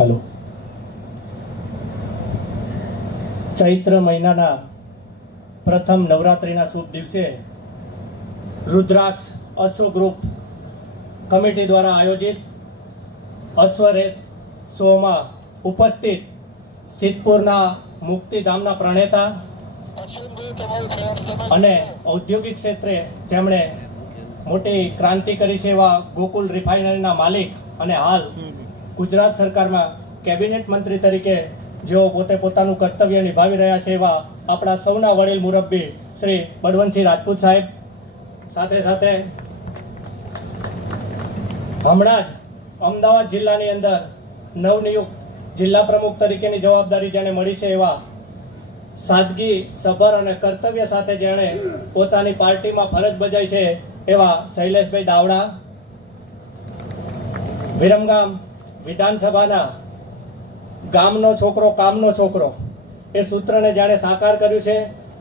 Hello. ચૈત્ર મહિનાના પ્રથમ નવરાત્રિના શુભ દિવસે રુદ્રાક્ષ અશ્વ ગ્રુપ કમિટી દ્વારા આયોજિત અશ્વ રેસ શોમાં ઉપસ્થિત સિદ્ધપુરના મુક્તિધામના પ્રણેતા અને ઔદ્યોગિક ક્ષેત્રે જેમણે મોટી ક્રાંતિ કરી છે એવા ગોકુલ રિફાઇનરીના માલિક અને હાલ ગુજરાત સરકારમાં કેબિનેટ મંત્રી તરીકે જેઓ પોતે પોતાનું કર્તવ્ય નિભાવી રહ્યા છે એવા આપણા સૌના વડીલ મુરબ્બી શ્રી બળવંતસિંહ રાજપૂત સાહેબ, સાથે સાથે હમણાં જ અમદાવાદ જિલ્લાની અંદર નવનિયુક્ત જિલ્લા પ્રમુખ તરીકેની જવાબદારી જેને મળી છે એવા સાદગી સભર અને કર્તવ્ય સાથે જેણે પોતાની પાર્ટીમાં ફરજ બજાવી છે એવા શૈલેષભાઈ દાવડા, વિરમગામ વિધાનસભાના ગામનો છોકરો કામનો છોકરો એ સૂત્રને જાણે સાકાર કર્યું છે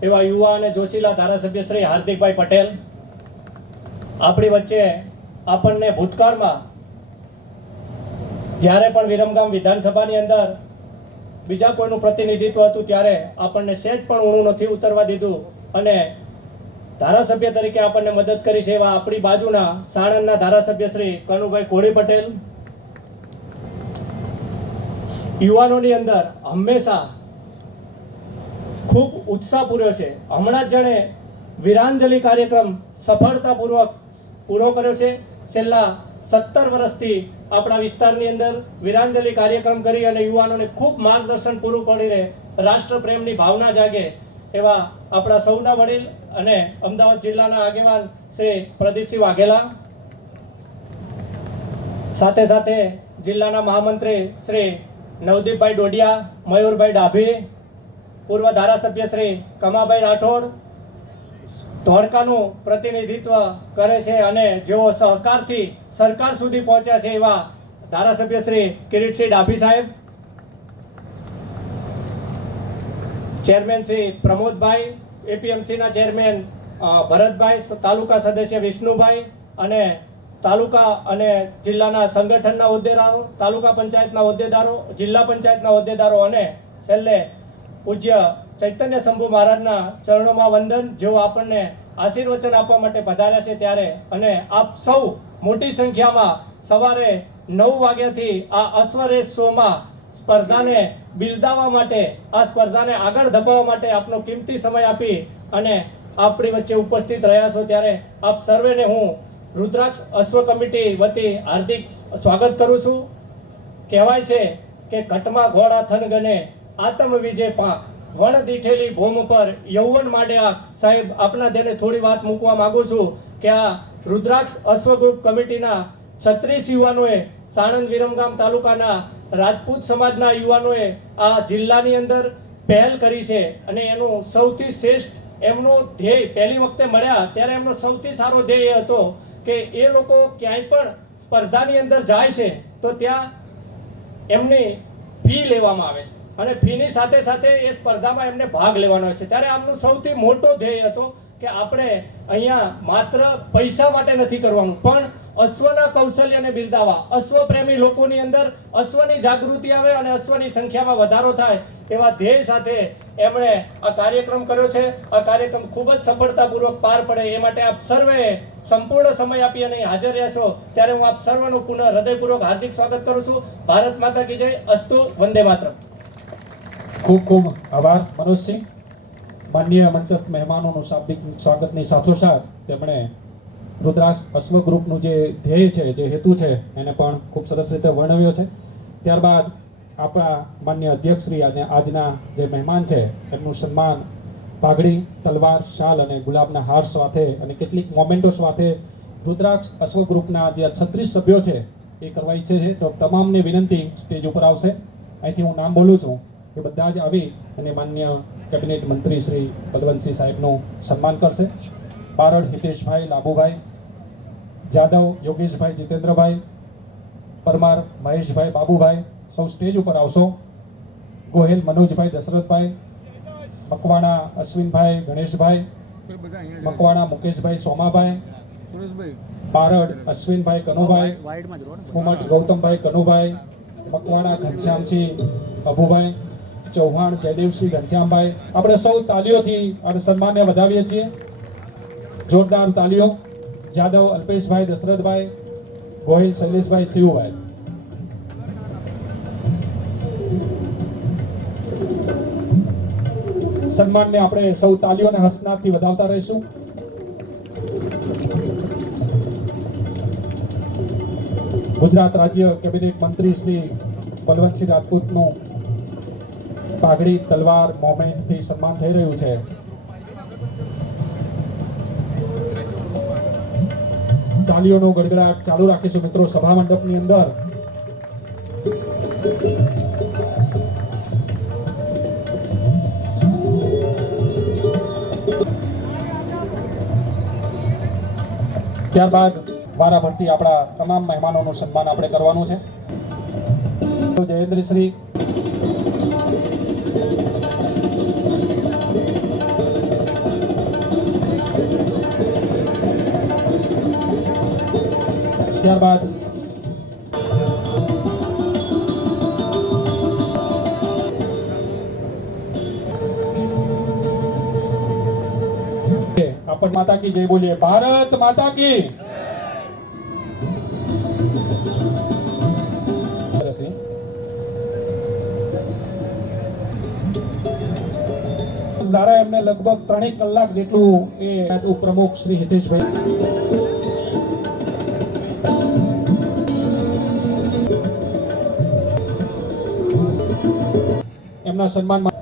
એવા યુવા અને જોશીલા ધારાસભ્ય શ્રી હાર્દિકભાઈ પટેલ, આપણી વચ્ચે આપણને ભૂતકાળમાં જ્યારે પણ વિરમગામ વિધાનસભાની અંદર બીજા કોઈનું પ્રતિનિધિત્વ હતું ત્યારે આપણને સહેજ પણ ઊણું નથી ઉતરવા દીધું અને ધારાસભ્ય તરીકે આપણને મદદ કરી છે એવા આપણી બાજુના સાણંદના ધારાસભ્ય શ્રી કનુભાઈ કોળી પટેલ, યુવાનોની અંદર હંમેશા ખૂબ ઉત્સાહ પૂર્યો છે. હમણાં જ જાણે વીરાંજલિ કાર્યક્રમ સફળતાપૂર્વક પૂરો કર્યો છે. છેલ્લા 17 વર્ષથી આપણા વિસ્તારની અંદર વીરાંજલિ કાર્યક્રમ કરી અને યુવાનોને ખૂબ માર્ગદર્શન પૂરું પડી રહે, રાષ્ટ્રપ્રેમની ભાવના જાગે એવા આપણા સૌના વડીલ અને અમદાવાદ જિલ્લાના આગેવાન શ્રી પ્રદીપસિંહ વાઘેલા, સાથે સાથે જિલ્લાના મહામંત્રી શ્રી નવદીપભાઈ ડોડિયા, મયુરભાઈ ડાભી, પૂર્વ ધારાસભ્ય શ્રી કમાભાઈ રાઠોડ ધોળકાનું પ્રતિનિધિત્વ કરે છે અને જેઓ સહકારથી સરકાર સુધી પહોંચ્યા છે એવા ધારાસભ્ય શ્રી કિરીટસિંહ ડાભી સાહેબ, ચેરમેન શ્રી પ્રમોદભાઈ, એપીએમસીના ચેરમેન ભરતભાઈ, તાલુકા સદસ્ય વિષ્ણુભાઈ અને તાલુકા અને જિલ્લાના સંગઠનના હોદ્દેદારો, તાલુકા પંચાયતના હોદ્દેદારો, જિલ્લા પંચાયતના હોદ્દેદારો અને છેલ્લે પૂજ્ય ચૈતન્ય શંભુ મહારાજના ચરણોમાં વંદન, જેઓ આપણને આશીર્વચન આપવા માટે પધાર્યા છે ત્યારે અને આપ સૌ મોટી સંખ્યામાં સવારે 9 વાગ્યાથી આ અશ્વરેસ શોમાં સ્પર્ધાને બિરદાવવા માટે, આ સ્પર્ધાને આગળ ધપાવવા માટે આપનો કિંમતી સમય આપી અને આપણી વચ્ચે ઉપસ્થિત રહ્યા છો ત્યારે આપ સર્વેને હું રુદ્રાક્ષ અશ્વ કમિટી વતી હાર્દિક સ્વાગત કરું છું. કહેવાય છે કે ઘટમાં ઘોડા થન ગને આત્મ વિજય પાંખ, વણ દીઠેલી ભૂમ પર યૌવન માંડે આંખ. સાહેબ, આપના ધ્યાને થોડી વાત મૂકવા માંગુ છું કે આ રુદ્રાક્ષ અશ્વ ગ્રુપ કમિટીના 36 યુવાનોએ સાણંદ વિરમગામ તાલુકાના રાજપૂત સમાજના યુવાનોએ આ જિલ્લાની અંદર પહેલ કરી છે અને એનું સૌથી શ્રેષ્ઠ એમનો ધ્યેય પહેલી વખતે મળ્યા ત્યારે એમનો સૌથી સારો ધ્યેય હતો કે એ લોકો ક્યાંય પણ સ્પર્ધાની અંદર જાય છે તો ત્યાં એમની ફી લેવામાં આવે છે અને ફીની સાથે સાથે એ સ્પર્ધામાં એમને ભાગ લેવાનો છે. ત્યારે આમનો સૌથી મોટો ધ્યેય હતો કે આપણે અહીંયા માત્ર પૈસા માટે નથી કરવાનું પણ અશ્વના કૌશલ્યને બિરદાવવા, અશ્વપ્રેમી લોકોની અંદર અશ્વની જાગૃતિ આવે અને અશ્વની સંખ્યામાં વધારો થાય એવા ધ્યેય સાથે એમણે આ કાર્યક્રમ કર્યો છે. આ કાર્યક્રમ ખૂબ જ સફળતાપૂર્વક પાર પડે એ માટે આપ સર્વે સંપૂર્ણ સમય આપી અને હાજર રહ્યા છો ત્યારે હું આપ સર્વનું પુનઃ હૃદયપૂર્વક હાર્દિક સ્વાગત કરું છું. ભારત માતા કી જય. અસ્તુ. વંદે માતરમ. ખૂબ ખૂબ આભાર મનોજસિંહ. માન્ય મંચસ્થ મહેમાનોનું શાબ્દિક સ્વાગતની સાથોસાથ તેમણે રુદ્રાક્ષ અશ્વ ગ્રુપનું જે ધ્યેય છે, જે હેતુ છે એને પણ ખૂબ સરસ રીતે વર્ણવ્યો છે. ત્યારબાદ આપણા માન્ય અધ્યક્ષશ્રી અને આજના જે મહેમાન છે એમનું સન્માન પાઘડી, તલવાર, શાલ અને ગુલાબના હાર સાથે અને કેટલીક મોમેન્ટો સાથે રુદ્રાક્ષ અશ્વ ગ્રુપના જે 36 સભ્યો છે એ કરવા ઈચ્છે છે તો તમામને વિનંતી સ્ટેજ ઉપર આવશે. અહીંથી હું નામ બોલું છું એ બધા જ આવી અને માન્ય કેબિનેટ મંત્રી શ્રી બલવંતસિંહ સાહેબનું સન્માન કરશે. બારડ હિતેશભાઈ, લાભુભાઈ, જાદવ યોગેશભાઈ, જીતેન્દ્રભાઈ, પરમાર મહેશભાઈ, બાબુભાઈ સૌ સ્ટેજ ઉપર આવશો. ગોહેલ મનોજભાઈ, દશરથભાઈ, મકવાણા અશ્વિનભાઈ, ગણેશભાઈ, મકવાણા મુકેશભાઈ, સોમાભાઈ, બારડ અશ્વિનભાઈ, કનુભાઈ, કુમટ ગૌતમભાઈ, કનુભાઈ, મકવાણા ઘનશ્યામસિંહ અભુભાઈ, ચૌહાણ જયદેવસિંહ ઘનશ્યામભાઈ, આપણે સૌ તાલીઓથી અને સન્માનને વધાવીએ છીએ. જોરદાર તાલીઓ. જાદવ અલ્પેશભાઈ, દશરથભાઈ, ગોહિલ શૈલેષભાઈ, શિવભાઈ. સન્માનને આપણે સૌ તાલીઓ અને હર્ષનાદથી વધાવતા રહીશું. ગુજરાત રાજ્ય કેબિનેટ મંત્રી શ્રી બલવંતસિંહ રાજપૂતનું પાઘડી તલવાર મોમેન્ટથી સન્માન થઈ રહ્યું છે. તાલીઓનો ગડગડાટ ચાલુ રાખીશું મિત્રો સભા મંડપની અંદર. ત્યારબાદ વારાફરતી આપણા તમામ મહેમાનોનું સન્માન આપણે કરવાનું છે. જયેન્દ્રશ્રી, ત્યારબાદ આપણ માતા કી જય બોલીએ. ભારત માતા કી. દ્વારા એમને લગભગ 3 કલાક જેટલું એ ઉપપ્રમુખ શ્રી હિતેશભાઈ એમના સન્માનમાં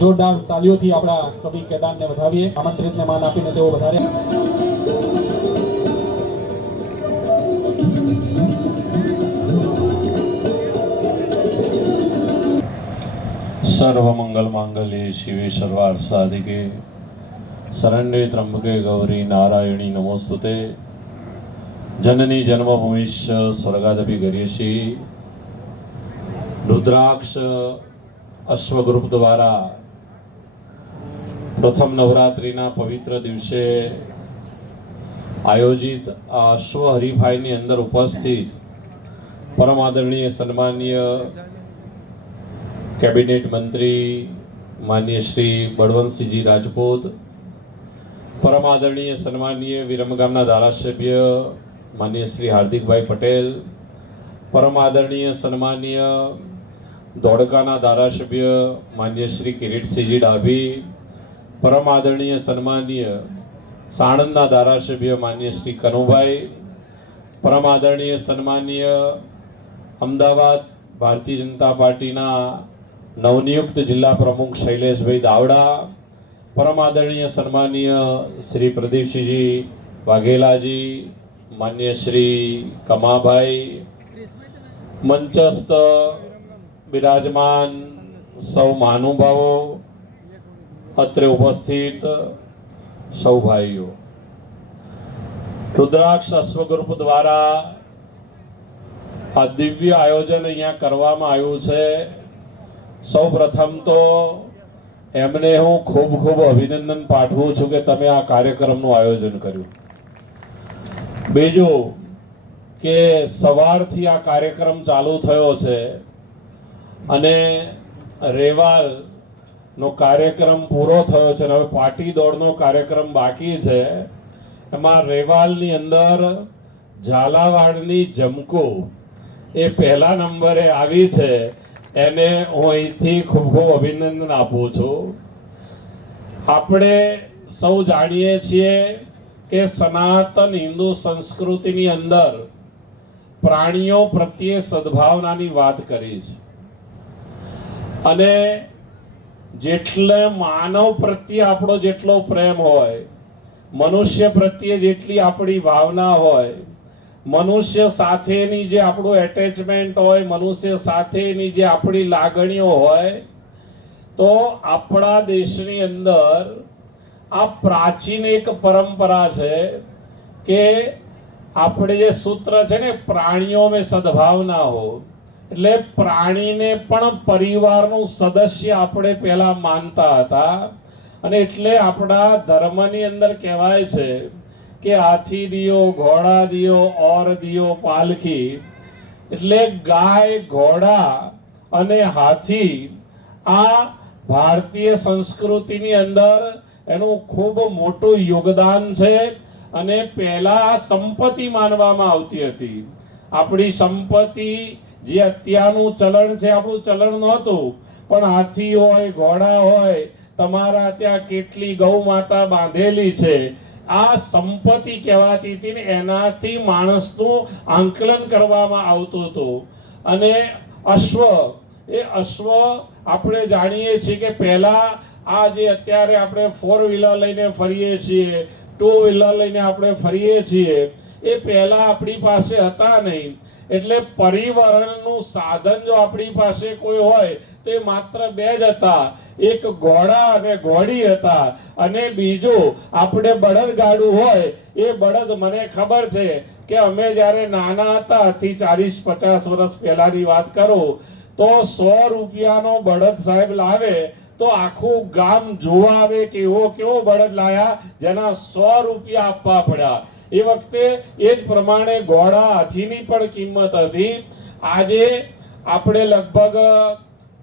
જોરદાર તાલીઓથી આપણા કવિ કેદારને વધાવીએ. આમંત્રિતને માન આપીને તેઓ વધારે. सर्वमंगल मांगल्ये शिवे सर्वार्थ साधिके शरण्ये त्र्यंबके गौरी नारायणी नमोस्तुते. जननी जन्मभूमिश्च स्वर्गादपि गरीयसी. रुद्राक्ष अश्वग्रुप द्वारा प्रथम नवरात्रिना पवित्र दिवसे आयोजित आ अश्व हरिफाईनी अंदर उपस्थित परम आदरणीय सन्मान्य कैबिनेट मंत्री माननीय श्री बळवंतसिंहजी राजपूत, परम आदरणीय सन्माननीय विरमगामना धारासभ्य माननीय श्री हार्दिकभाई पटेल, परम आदरणीय सन्माननीय धोड़काना धारासभ्य माननीय श्री किरीटसिंहजी डाभी, परम आदरणीय सन्माननीय साणंदना धारासभ्य माननीय श्री कनुभाई, परम आदरणीय सन्माननीय अमदावाद भारतीय जनता पार्टीना नवनियुक्त जिला प्रमुख शैलेषभाई दावड़ा, परम आदरणीय सन्माननीय श्री प्रदीपसिंहजी वाघेलाजी, मान्य श्री कमाभाई, मंचस्थ विराजमान सौ महानुभावो, अत्रे उपस्थित सौ भाईओ, रुद्राक्ष अश्वग्रुप द्वारा आ दिव्य आयोजन अहींया करवामां आव्युं छे. सौ प्रथम तो एमने हूँ खूब खूब अभिनंदन पाठवुं छुं के तमे आ कार्यक्रमनुं आयोजन कर्युं. बीजुं के सवारथी आ कार्यक्रम चालू थयो छे अने रेवाल नो कार्यक्रम पूरो थयो छे. हवे पाटी दौड़नो कार्यक्रम बाकी छे. एमां रेवालनी अंदर झालावाड़नी जमको ए पहला नंबरे आवी छे. એને હું અહીંથી ખૂબ ખૂબ અભિનંદન આપું છું. આપણે સૌ જાણીએ છીએ કે સનાતન હિન્દુ સંસ્કૃતિની અંદર પ્રાણીઓ પ્રત્યે સદભાવનાની વાત કરી છે અને જેટલે માનવ પ્રત્યે આપણો જેટલો પ્રેમ હોય, મનુષ્ય પ્રત્યે જેટલી આપણી ભાવના હોય, મનુષ્ય સાથેની જે આપણું એટેચમેન્ટ હોય, મનુષ્ય સાથેની જે આપણી લાગણીઓ હોય, તો આપણા દેશની અંદર આ પ્રાચીન એક પરંપરા છે કે આપણે જે સૂત્ર છે ને પ્રાણીઓ મેં સદભાવના હો, એટલે પ્રાણીને પણ પરિવારનું સદસ્ય આપણે પહેલા માનતા હતા અને એટલે આપણા ધર્મની અંદર કહેવાય છે કે હાથી દિયો, ઘોડા દિયો, ઓર દિયો, પાલખી. એટલે ગાય, ઘોડા અને હાથી આ ભારતીય સંસ્કૃતિની અંદર એનું ખૂબ મોટું યોગદાન છે. અને પહેલા સંપત્તિ માનવામાં આવતી હતી. આપણી સંપત્તિ જે અત્યારનું ચલણ છે, આપણું ચલણ નહોતું, પણ હાથી હોય, ઘોડા હોય, તમારા ત્યાં કેટલી ગૌ માતા બાંધેલી છે, આ સંપત્તિ કહેવાતી હતી ને એનાથી માણસનું આંકલન કરવામાં આવતું હતું. અને અશ્વ, એ અશ્વ આપણે જાણીએ છીએ કે પહેલા આ જે અત્યારે આપણે 4 વ્હીલર લઈને ફરીએ છીએ, 2 વ્હીલર લઈને આપણે ફરીએ છીએ, એ પહેલા આપણી પાસે હતા નહીં. એટલે પરિવહનનું સાધન જો આપણી પાસે કોઈ હોય તો એ માત્ર 2 જ હતા, એક ઘોડા અને ઘોડી હતા, અને બીજું આપણે બળદગાડું હોય. એ બળદ મને ખબર છે કે અમે જ્યારે નાના હતા, થી 40-50 વર્ષ પહેલાની વાત કરું, તો 100 રૂપિયાનો બળદ સાહેબ લાવે તો આખું ગામ જોવા આવે કે એવો કેવો બળદ લાયા જેના 100 રૂપિયા આપવા પડ્યા. એ વખતે એ જ પ્રમાણે ઘોડા, હાથીની પણ કિંમત હતી. આજે આપણે લગભગ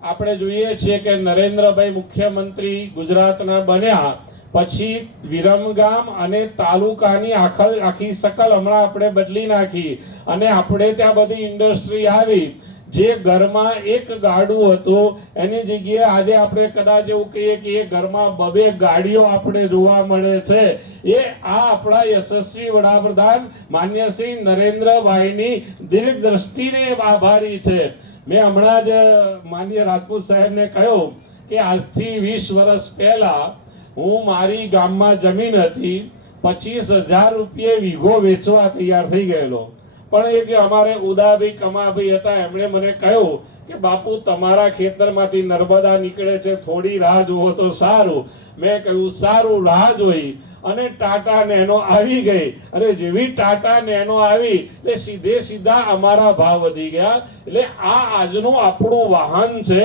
આપણે જોઈએ છીએ કે નરેન્દ્રભાઈ મુખ્યમંત્રી ગુજરાતના બન્યા પછી વિરમગામ અને તાલુકાની આખી શકલ હમણાં આપણે બદલી નાખી, અને આપણે ત્યાં બધી ઇન્ડસ્ટ્રી આવી. જે ઘરમાં એક ગાડું હતું એની જગ્યાએ આજે આપણે કદાચ એવું કહીએ કે એ ઘરમાં 2 ગાડીઓ આપણે જોવા મળે છે. એ આ આપણા યશસ્વી વડાપ્રધાન માન્ય શ્રી નરેન્દ્રભાઈની દીર્ઘ દ્રષ્ટિને આભારી છે. મેં હમણાં જ માન્ય રાજપૂત સાહેબને કહ્યું કે આજથી 20 વર્ષ પહેલા હું મારી ગામમાં જમીન હતી, 25,000 રૂપિયે વીઘો વેચવા તૈયાર થઈ ગયેલો. પણ એ કે અમારે ઉદાભાઈ કમાભાઈ હતા, એમણે મને કહ્યું કે બાપુ તમારા ખેતરમાંથી નર્મદા નીકળે છે, થોડી રાહ જુઓ તો સારું. મેં કહ્યું સારું, રાહ જોઈ. અને ટાટા નેનો આવી ગઈ, અને જેવી ટાટા નેનો આવી એટલે સીધા અમારા ભાવ વધી ગયા. એટલે આ આજનું આપણું વાહન છે.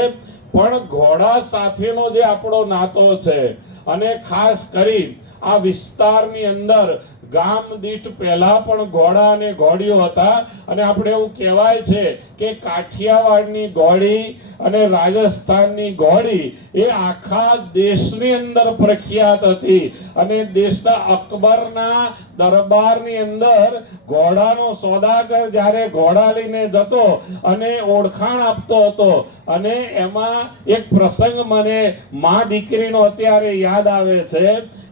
પણ ઘોડા સાથેનો જે આપણો નાતો છે, અને ખાસ કરી આ વિસ્તારની અંદર ગામ દીઠ પહેલા પણ ઘોડા અને ઘોડીઓ હતા. અને આપણે એવું કહેવાય છે કે કાઠિયાવાડની ઘોડી અને રાજસ્થાનની ઘોડી એ આખા દેશની અંદર પ્રખ્યાત હતી. અને દેશના અકબરના દરબારની અંદર ઘોડાનો સોદાગર જ્યારે ઘોડા લઈને જતો અને ઓળખાણ આપતો હતો. અને એમાં એક પ્રસંગ મને મા દીકરીનો અત્યારે યાદ આવે છે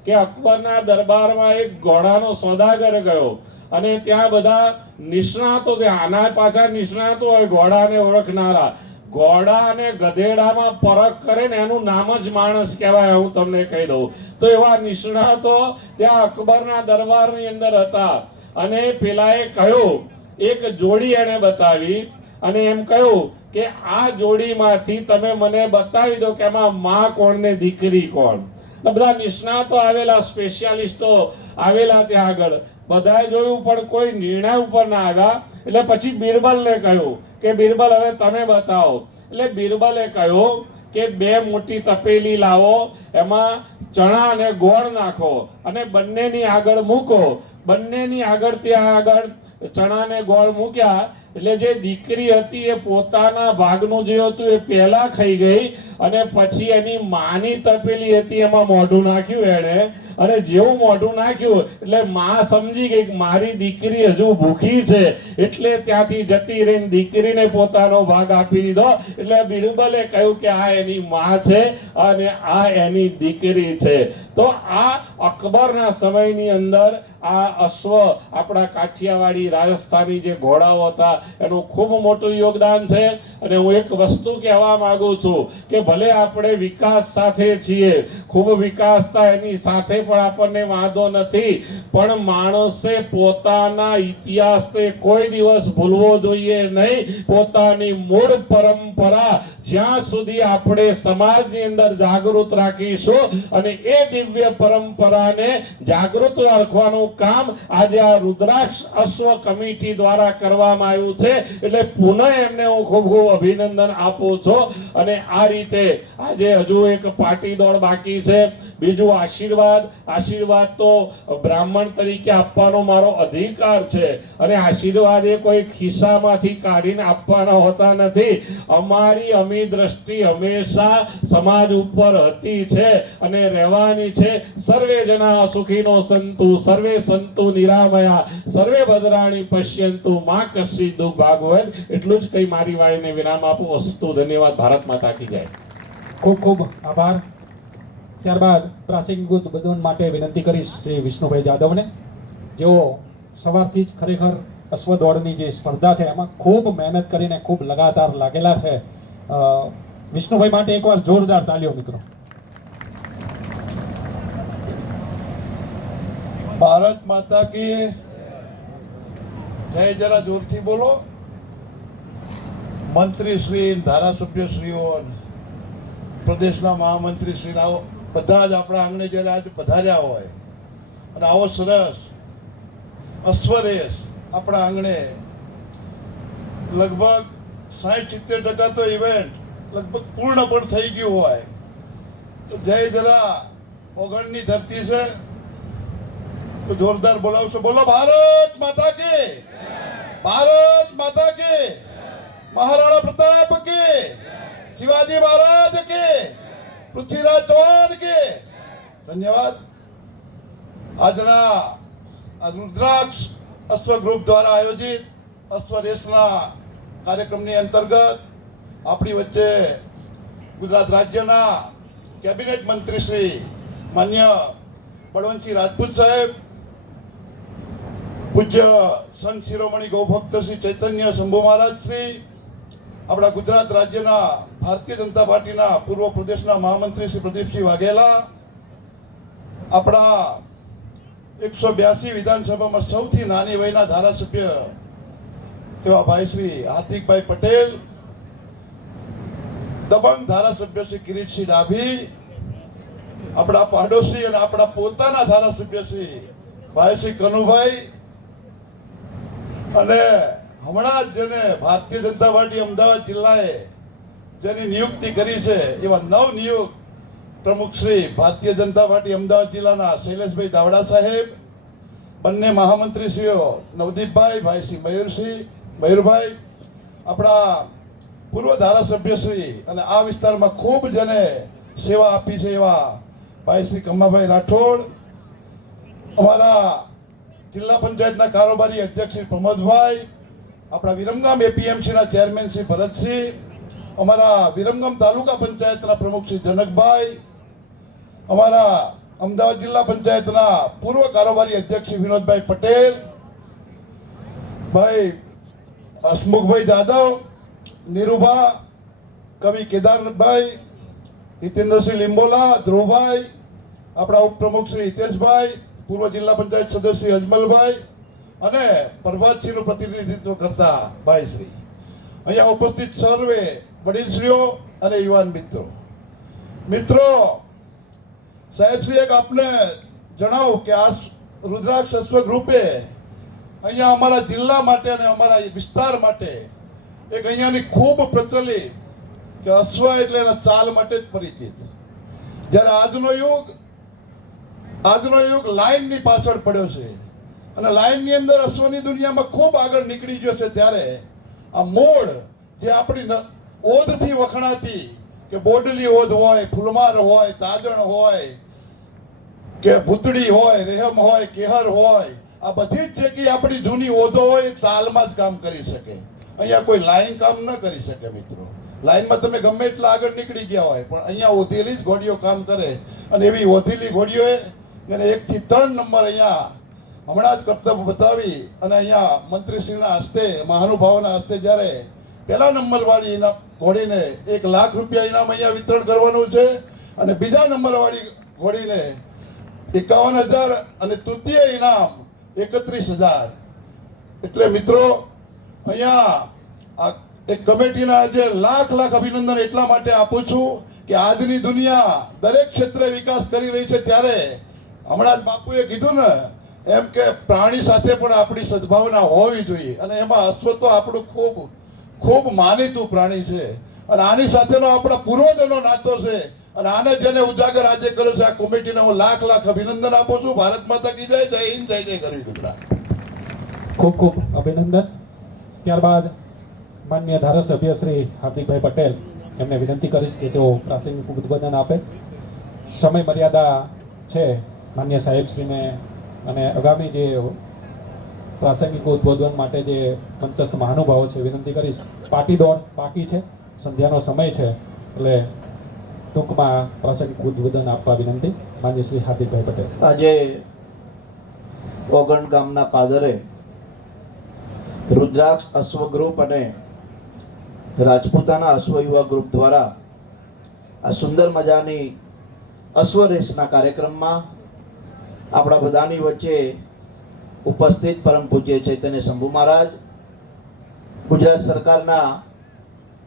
કે અકબરના દરબારમાં એક ઘોડાનો સોદાગર ગયો, અને ત્યાં બધા નિષ્ણાતો, આના પાછા નિષ્ણાતો હોય ઘોડાને ઓળખનારા. ઘોડા અને ગધેડામાં ફરક કરે ને એનું નામ જ માણસ કહેવાય, હું તમને કહી દઉં. તો એવા નિષ્ણાતો ત્યાં અકબરના દરબારની અંદર હતા. અને પેલાએ કહ્યું, એક જોડી એને બતાવી અને એમ કહ્યું કે આ જોડીમાંથી તમે મને બતાવી દો કે એમાં માં કોણ ને દીકરી કોણ. બધા નિષ્ણાતો આવેલા, સ્પેશિયાલિસ્ટો આવેલા ત્યાં આગળ. બધાએ જોયું પણ કોઈ નિર્ણય ઉપર ના આવ્યા. એટલે પછી બિરબલને કહ્યું કે બિરબલ હવે તમે બતાવો. એટલે બિરબલે કહ્યું કે 2 મોટી તપેલી લાવો, એમાં ચણા અને ગોળ નાખો અને બંનેની આગળ મૂકો. બંનેની આગળ ત્યાં આગળ ચણા ને ગોળ મૂક્યા. એટલે જે દીકરી હતી એ પોતાના ભાગનું જે હતું એ પહેલા ખાઈ ગઈ, અને પછી એની માની તપેલી હતી એમાં મોઢું નાખ્યું એને. અને જેવું મોઢું નાખ્યું એટલે માં સમજી ગઈ કે મારી દીકરી હજુ ભૂખી છે, એટલે ત્યાંથી જતી રહીને દીકરીને પોતાનો ભાગ આપી દીધો. એટલે બિરબલે કહ્યું કે આ એની માં છે અને આ એની દીકરી છે. તો આ અકબરના સમયની અંદર આ અશ્વ, આપણા કાઠિયાવાડી રાજસ્થાની જે ઘોડાઓ હતા, એનું ખૂબ મોટું યોગદાન છે. અને હું એક વસ્તુ કહેવા માંગુ છું કે ભલે આપણે વિકાસ સાથે છીએ, ખૂબ વિકાસ થાય એની સાથે પણ આપણને વાંધો નથી, પણ માણસે પોતાના ઇતિહાસને કોઈ દિવસ ભૂલવો જોઈએ નહીં. પોતાની મૂળ પરંપરા જ્યાં સુધી આપણે સમાજની અંદર જાગૃત રાખીશું અને એ દિવ્ય પરંપરાને જાગૃત રાખવાનું કરવાનું કામ આજે આ રુદ્રાક્ષ અશ્વ કમિટી દ્વારા કરવામાં આવ્યું છે. એટલે પુનઃ એમને હું ખૂબ ખૂબ અભિનંદન આપું છું. અને આ રીતે આજે હજુ એક પાટી દોડ બાકી છે. બીજું આશીર્વાદ તો બ્રાહ્મણ તરીકે આપવાનો મારો અધિકાર છે. અને આશીર્વાદ એ કોઈ ખિસ્સામાંથી કાઢીને આપવાના હોતા નથી. અમારી અમી દ્રષ્ટિ હંમેશા સમાજ ઉપર હતી છે અને રહેવાની છે. સર્વે જના સુખીનો સંતુ, સર્વે સંતુ નિરામયા, સર્વે ભદ્રાણી પશ્યંતુ, માં કશ્ચિત દુઃખ ભાગવત. એટલું જ કઈ મારી વાણીને વિરામ આપું. અસ્તુ. ધન્યવાદ. ભારત માતા કી જય. ખૂબ ખૂબ આભાર. ત્યારબાદ પ્રાસંગિક ઉદ્બોધન માટે વિનંતી કરીશ શ્રી વિષ્ણુભાઈ જાદવને, જેઓ સવારથી જ ખરેખર અશ્વ દોડની જે સ્પર્ધા છે એમાં ખૂબ મહેનત કરીને ખૂબ લગાતાર લાગેલા છે. વિષ્ણુભાઈ માટે એકવાર જોરદાર તાલીઓ મિત્રો. ભારત માતા કી જય. જરા જોરથી બોલો. મંત્રી શ્રી, ધારાસભ્ય શ્રીઓ, પ્રદેશના મહામંત્રી શ્રી બધા જ આપણા આંગણે જ્યારે આજે પધાર્યા હોય અને આવો સરસ અશ્વરેસ આપણા આંગણે લગભગ 60-70% તો ઇવેન્ટ લગભગ પૂર્ણ પણ થઈ ગયું હોય તો જય જરા ઓગણની ધરતી છે તો જોરદાર બોલાવશો. બોલો ભારત માતા કી, ભારત માતા કી, મહારાણા પ્રતાપ કી, શિવાજી મહારાજ કે, પૃથ્વીરાજ ચૌહાણ કે. ધન્યવાદ. આજના આ રુદ્રાક્ષ અશ્વ ગ્રુપ દ્વારા આયોજિત અશ્વ રેસના કાર્યક્રમની અંતર્ગત આપણી વચ્ચે ગુજરાત રાજ્યના કેબિનેટ મંત્રી શ્રી માન્ય બળવંતસિંહ રાજપૂત સાહેબ, પૂજ્ય સંત શિરોમણી ગૌભક્ત શ્રી ચૈતન્ય શંભુ મહારાજ શ્રી, આપણા ગુજરાત રાજ્યના ભારતીય જનતા પાર્ટીના પૂર્વ પ્રદેશના મહામંત્રી શ્રી પ્રદીપસિંહ વાઘેલા, આપણા 182 વિધાનસભામાં સૌથી નાની વયના ધારાસભ્ય એવા ભાઈ શ્રી હાર્દિકભાઈ પટેલ, દબંગ ધારાસભ્ય શ્રી કિરીટસિંહ ડાભી, આપણા પાડોશી અને આપણા પોતાના ધારાસભ્ય શ્રી ભાઈ શ્રી કનુભાઈ, અને હમણાં જ જેને ભારતીય જનતા પાર્ટી અમદાવાદ જિલ્લાએ જેની નિયુક્તિ કરી છે એવા નવનિયુક્ત પ્રમુખ શ્રી ભારતીય જનતા પાર્ટી અમદાવાદ જિલ્લાના શૈલેષભાઈ દાવડા સાહેબ, બંને મહામંત્રીશ્રીઓ નવદીપભાઈ, ભાઈ શ્રી મયુરભાઈ, આપણા પૂર્વ ધારાસભ્ય શ્રી અને આ વિસ્તારમાં ખૂબ જેને સેવા આપી છે એવા ભાઈ શ્રી કમાભાઈ રાઠોડ, અમારા જિલ્લા પંચાયતના કારોબારી અધ્યક્ષ શ્રી પ્રમોદભાઈ, આપણા વિરમગામ એપીએમસીના ચેરમેન શ્રી ભરતસિંહ, અમારા વિરમગામ તાલુકા પંચાયતના પ્રમુખ શ્રી જનકભાઈ, અમારા અમદાવાદ જિલ્લા પંચાયતના પૂર્વ કારોબારી અધ્યક્ષ શ્રી વિનોદભાઈ પટેલ, ભાઈ હસમુખભાઈ જાદવ, નીરુભા, કવિ કેદારભાઈ, હિતેન્દ્રસિંહ લીંબોલા, ધ્રુવભાઈ, આપણા ઉપપ્રમુખ શ્રી હિતેશભાઈ, પૂર્વ જિલ્લા પંચાયત સદસ્ય શ્રી અજમલભાઈ અને પ્રભાતસિંહનું પ્રતિનિધિત્વ કરતા ભાઈ શ્રી, અહીંયા ઉપસ્થિત સર્વે વડીલશ્રીઓ અને યુવાન મિત્રો, સાહેબ શ્રી એક આપને જણાવું કે આ રુદ્રાક્ષ અશ્વ ગ્રુપે અહીંયા અમારા જિલ્લા માટે અને અમારા વિસ્તાર માટે એક અહીંયાની ખૂબ પ્રચલિત કે અશ્વ એટલે એના ચાલ માટે જ પરિચિત. જ્યારે આજનો યુગ લાઈનની પાછળ પડ્યો છે અને લાઈનની અંદર અશ્વની દુનિયામાં ખૂબ આગળ નીકળી ગયો છે, ત્યારે આ મોડ જે આપણી ઓધથી વખણાતી કે બોડલી ઓધ હોય, ફૂલમાર હોય, તાજણ હોય કે ભૂતડી હોય, રેહમ હોય, કેહર હોય, આ બધી જ જગ્યાએ આપણી જૂની ઓધો હોય ચાલમાં જ કામ કરી શકે. અહીંયા કોઈ લાઈન કામ ન કરી શકે મિત્રો. લાઈનમાં તમે ગમે એટલા આગળ નીકળી ગયા હોય પણ અહીંયા ઓધેલી જ ઘોડીઓ કામ કરે અને એવી ઓધેલી ઘોડીઓએ એને 1 થી 3 નંબર અહીંયા હમણાં જ કરતબ બતાવી અને અહીંયા મંત્રીશ્રીના હસ્તે, મહાનુભાવોના હસ્તે જ્યારે પહેલા નંબરવાળી ઇનામ ઘોડીને 1 લાખ રૂપિયા ઇનામ અહીંયા વિતરણ કરવાનું છે અને બીજા નંબરવાળી ઘોડીને 51,000 અને તૃતીય ઇનામ 31,000. એટલે મિત્રો અહીંયા આ એક કમિટીના આજે લાખ અભિનંદન એટલા માટે આપું છું કે આજની દુનિયા દરેક ક્ષેત્રે વિકાસ કરી રહી છે, ત્યારે હમણાં જ બાપુએ કીધું ને એમ કે પ્રાણી સાથે પણ આપણી સદભાવના હોવી જોઈએ, અને એમાં અશ્વ તો આપણું ખૂબ ખૂબ માનીતું પ્રાણી છે, અને આની સાથેનો આપણા પૂર્વજોનો નાતો છે, અને આને જેને ઉજાગર આજે કર્યો છે આ કમિટીને હું લાખ લાખ અભિનંદન આપું છું. ભારત માતા કી જય. જય હિન્દ, જય જય ગરવી ગુજરાત. ખૂબ ખૂબ અભિનંદન. ત્યારબાદ માન્ય ધારાસભ્ય શ્રી હાર્દિકભાઈ પટેલ, એમને વિનંતી કરીશ કે તેઓ પ્રાસંગિક ઉદ્બોધન આપે. સમય મર્યાદા છે માન્ય સાહેબશ્રીને, અને આગામી જે પ્રાસંગિક ઉદ્બોધન માટે જે મંચસ્થ મહાનુભાવો છે વિનંતી કરીશ. પાટી દોડ બાકી છે, સંધ્યાનો સમય છે, એટલે ટૂંકમાં પ્રાસંગિક ઉદ્બોધન આપવા વિનંતી. માન્ય શ્રી હાર્દિકભાઈ પટેલ. આજે ઓગણ ગામના પાદરે રુદ્રાક્ષ અશ્વ ગ્રુપ અને રાજપૂતાના અશ્વ યુવા ગ્રુપ દ્વારા આ સુંદર મજાની અશ્વ રેસના કાર્યક્રમમાં આપણા બધાની વચ્ચે ઉપસ્થિત પરમ પૂજ્ય ચૈતન્ય શંભુ મહારાજ, ગુજરાત સરકારના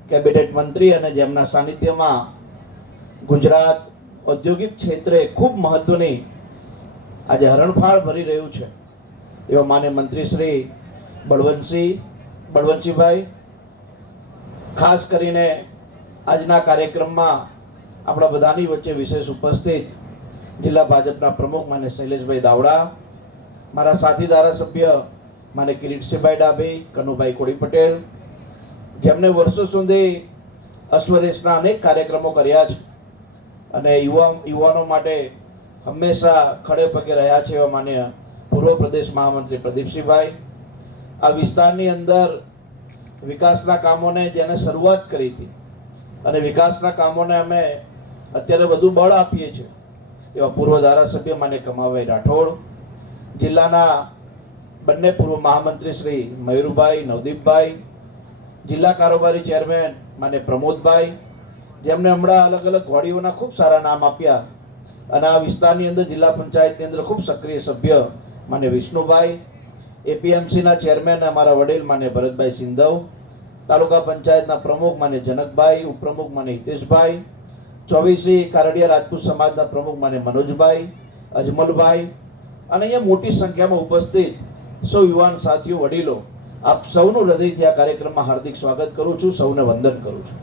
કેબિનેટ મંત્રી, અને જેમના સાનિધ્યમાં ગુજરાત ઔદ્યોગિક ક્ષેત્રે ખૂબ મહત્વની આજે હરણફાળ ભરી રહ્યું છે એવા માન્ય મંત્રી શ્રી બળવંતસિંહભાઈ, ખાસ કરીને આજના કાર્યક્રમમાં આપણા બધાની વચ્ચે વિશેષ ઉપસ્થિત જિલ્લા ભાજપના પ્રમુખ માન્ય શૈલેષભાઈ દાવડા, મારા સાથી ધારાસભ્ય માન્ય કિરીટસિંહભાઈ ડાભી, કનુભાઈ કોળી પટેલ, જેમને વર્ષો સુધી અશ્વરેસના અનેક કાર્યક્રમો કર્યા છે અને યુવાનો માટે હંમેશા ખડે પગે રહ્યા છે એવા માન્ય પૂર્વ પ્રદેશ મહામંત્રી પ્રદીપસિંહભાઈ, આ વિસ્તારની અંદર વિકાસના કામોને જેને શરૂઆત કરી હતી અને વિકાસના કામોને અમે અત્યારે વધુ બળ આપીએ છીએ એવા પૂર્વ ધારાસભ્ય માન્ય કમાભાઈ રાઠોડ, જિલ્લાના બંને પૂર્વ મહામંત્રી શ્રી મયુરભાઈ, નવદીપભાઈ, જિલ્લા કારોબારી ચેરમેન માન્ય પ્રમોદભાઈ, જેમને હમણાં અલગ અલગ વાડીઓના ખૂબ સારા નામ આપ્યા, અને આ વિસ્તારની અંદર જિલ્લા પંચાયતની અંદર ખૂબ સક્રિય સભ્ય માન્ય વિષ્ણુભાઈ, એપીએમસીના ચેરમેન અમારા વડીલ માન્ય ભરતભાઈ સિંધવ, તાલુકા પંચાયતના પ્રમુખ માન્ય જનકભાઈ, ઉપપ્રમુખ માન્ય હિતેશભાઈ, 24 કારડિયા રાજપૂત સમાજના પ્રમુખ માન્ય મનોજભાઈ, અજમલભાઈ, અને અહીંયા મોટી સંખ્યામાં ઉપસ્થિત સૌ યુવાન સાથીઓ, વડીલો, આપ સૌનું હૃદયથી આ કાર્યક્રમમાં હાર્દિક સ્વાગત કરું છું, સૌને વંદન કરું છું.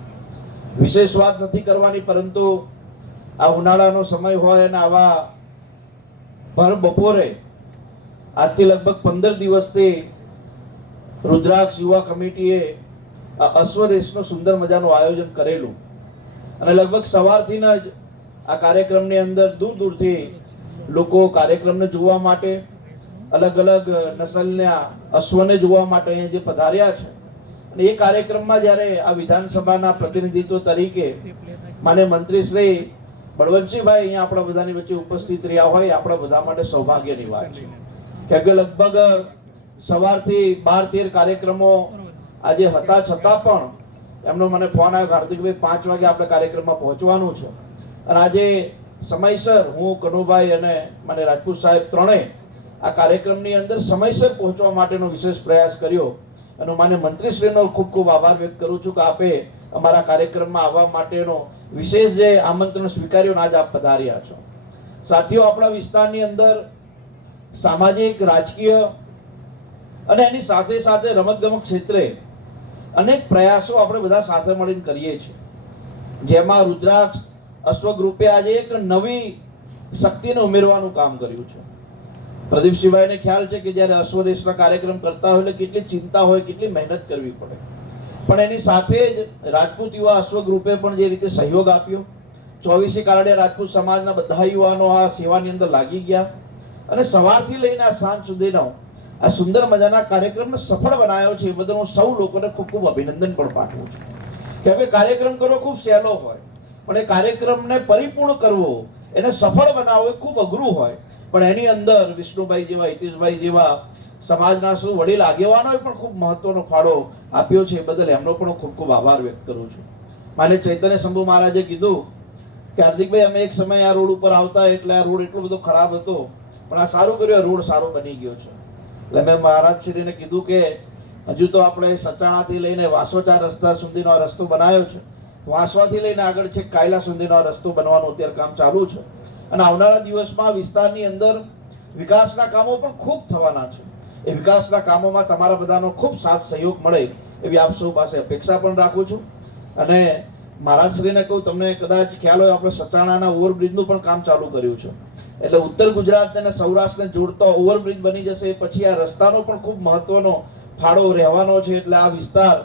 વિશેષ વાત નથી કરવાની, પરંતુ આ ઉનાળાનો સમય હોય અને આવા ભર બપોરે આજથી લગભગ 15 દિવસથી રુદ્રાક્ષ યુવા કમિટીએ આ અશ્વ રેસનું સુંદર મજાનું આયોજન કરેલું, અને લગભગ સવારથી જ આ કાર્યક્રમની અંદર દૂર દૂરથી લોકો કાર્યક્રમને જોવા માટે, અલગ અલગ નસલના અશ્વને જોવા માટે અહીંયા જે પધાર્યા છે. અને એ કાર્યક્રમમાં જ્યારે આ વિધાનસભાના પ્રતિનિધિત્વ તરીકે માન્ય મંત્રી શ્રી બળવંતસિંહભાઈ અહીંયા આપણા બધાની વચ્ચે ઉપસ્થિત રહ્યા હોય, આપણા બધા માટે સૌભાગ્યની વાત છે. કેમ કે લગભગ સવારથી 12-13 કાર્યક્રમો આજે હતા, છતાં પણ એમનો મને ફોન આવ્યો, હાર્દિકભાઈ 5 વાગે આપણે કાર્યક્રમમાં પહોંચવાનું છે. અને આજે સમયસર હું, કનુભાઈ અને મને રાજપૂત સાહેબ ત્રણેય આ કાર્યક્રમની અંદર સમયસર પહોંચવા માટેનો વિશેષ પ્રયાસ કર્યો, અને હું માન્ય મંત્રીશ્રીનો ખૂબ ખૂબ આભાર વ્યક્ત કરું છું કે આપે અમારા કાર્યક્રમમાં આવવા માટેનો વિશેષ જે આમંત્રણ સ્વીકાર્યું, આજ આપ પધાર્યા છો. સાથીઓ, આપણા વિસ્તારની અંદર સામાજિક, રાજકીય અને એની સાથે સાથે રમતગમત ક્ષેત્રે અનેક પ્રયાસો આપણે બધા સાથે મળીને કરીએ છીએ, જેમાં રુદ્રાક્ષ અશ્વ ગ્રુપે આજે એક નવી શક્તિને ઉમેરવાનું કામ કર્યું છે. પ્રદીપસિંહભાઈને ખ્યાલ છે કે જ્યારે અશ્વ રેસના કાર્યક્રમ કરતા હોય એટલે કેટલી ચિંતા હોય, કેટલી મહેનત કરવી પડે, પણ એની સાથે જ રાજપૂત યુવા અશ્વ ગ્રુપે પણ જે રીતે સહયોગ આપ્યો, 24 કારડિયા રાજપૂત સમાજના બધા યુવાનો આ સેવાની અંદર લાગી ગયા, અને સવારથી લઈને આ સાંજ સુધીનો આ સુંદર મજાના કાર્યક્રમને સફળ બનાવ્યો છે. એ બદલ હું સૌ લોકોને ખૂબ ખૂબ અભિનંદન પણ પાઠવું છું. કેમ કે કાર્યક્રમ કરવો ખૂબ સહેલો હોય, પણ એ કાર્યક્રમને પરિપૂર્ણ કરવો, એને સફળ બનાવવો એ ખૂબ અઘરું હોય. પણ એની અંદર વિષ્ણુભાઈ જેવા, હિતેશભાઈ જેવા સમાજના શું વડીલ આગેવાનોએ પણ ખૂબ મહત્વનો ફાળો આપ્યો છે. એ બદલ એમનો પણ ખૂબ ખૂબ આભાર વ્યક્ત કરું છું. માન્ય ચૈતન્ય શંભુ મહારાજે કીધું કે હાર્દિકભાઈ, અમે એક સમય આ રોડ ઉપર આવતા એટલે આ રોડ એટલો બધો ખરાબ હતો, પણ આ સારું કર્યું, રોડ સારો બની ગયો છે. એટલે મેં મહારાજશ્રીને કીધું કે હજુ તો આપણે સચાણાથી લઈને વાસોચા રસ્તા સુધીનો આ રસ્તો બનાવ્યો છે, વાસવાથી લઈને આગળ છે કાયલા સુધીનો આ રસ્તો બનવાનું અત્યારે કામ ચાલુ છે, અને આવનારા દિવસમાં વિસ્તારની અંદર વિકાસના કામો પણ ખૂબ થવાના છે. એ વિકાસના કામોમાં તમારા બધાનો ખૂબ સાથ સહયોગ મળે એવી આપ સૌ પાસે અપેક્ષા પણ રાખું છું. અને મહારાજશ્રીને કહું, તમને કદાચ ખ્યાલ હોય, આપણે સચાણાના ઓવરબ્રિજનું પણ કામ ચાલુ કર્યું છે. એટલે ઉત્તર ગુજરાત અને સૌરાષ્ટ્રને જોડતો ઓવરબ્રિજ બની જશે. પછી આ રસ્તાનો પણ ખૂબ મહત્વનો ફાળો રહેવાનો છે. એટલે આ વિસ્તાર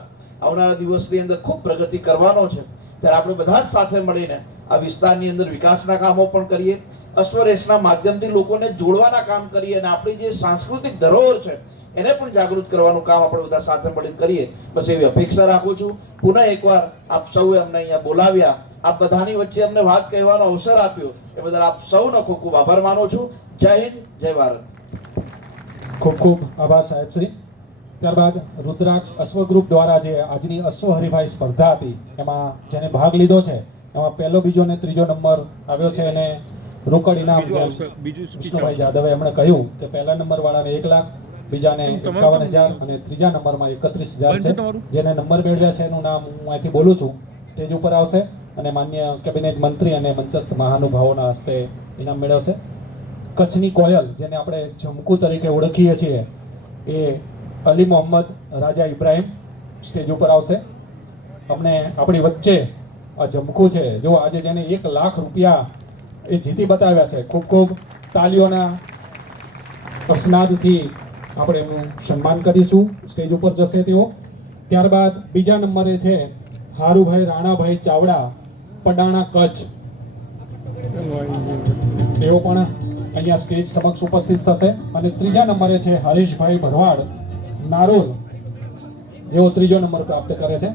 આવનારા દિવસની અંદર ખૂબ પ્રગતિ કરવાનો છે. ત્યારે આપણે બધા જ સાથે મળીને આ વિસ્તારની અંદર વિકાસના કામો પણ કરીએ, અશ્વરેશના માધ્યમથી લોકોને જોડવાના કામ કરીએ અને આપણી જે સાંસ્કૃતિક ધરોહર છે એને પણ જાગૃત કરવાનું કામ આપણે બધા સાથે મળીને કરીએ. બસ એવી અપેક્ષા રાખું છું. પુનઃ એકવાર આપ સૌએ અમને અહીંયા બોલાવ્યા, આપ બધાની વચ્ચે અમને વાત કહેવાનો અવસર આપ્યો એ બદલ આપ સૌનો ખૂબ ખૂબ આભાર માનું છું. જય હિન્દ, જય ભારત. ખૂબ ખૂબ આભાર સાહેબશ્રી. ત્યારબાદ રુદ્રાક્ષ અશ્વ ગ્રુપ દ્વારા જે આજની અશ્વ હરીફાઈ સ્પર્ધા હતી એમાં જેને ભાગ લીધો છે એમાં પહેલો, બીજો અને ત્રીજો નંબર આવ્યો છે. અને રોકડ ઇનામ જેમ વિષ્ણુભાઈ જાદવે એમણે કહ્યું કે પહેલા નંબર વાળાને 1 લાખ, બીજાને 51,000 અને ત્રીજા નંબરમાં 31,000 છે. જેને નંબર મેળવ્યા છે એનું નામ હું અહીંથી બોલું છું, સ્ટેજ ઉપર આવશે અને માન્ય કેબિનેટ મંત્રી અને મંચસ્થ મહાનુભાવોના હસ્તે ઇનામ મેળવશે. કચ્છની કોયલ જેને આપણે જમકુ તરીકે ઓળખીએ છીએ એ અલી મોહમ્મદ રાજા ઇબ્રાહિમ સ્ટેજ ઉપર આવશે. અમને આપણી વચ્ચે આ જમકુ છે, જો આજે જેને 1 લાખ રૂપિયા એ જીતી બતાવ્યા છે. ખૂબ ખૂબ તાલીઓના અર્સનાદથી આપણે એમનું સન્માન કરીશું. સ્ટેજ ઉપર જશે તેઓ. ત્યારબાદ બીજા નંબરે છે હારુભાઈ રાણાભાઈ ચાવડા, પડાણા, કચ્છ. તેઓ પણ અહીંયા સ્ટેજ સમક્ષ ઉપસ્થિત થશે. અને ત્રીજા નંબરે છે હરીશભાઈ ભરવાડ, નારોલ, જેઓ ત્રીજો નંબર પ્રાપ્ત કરે છે.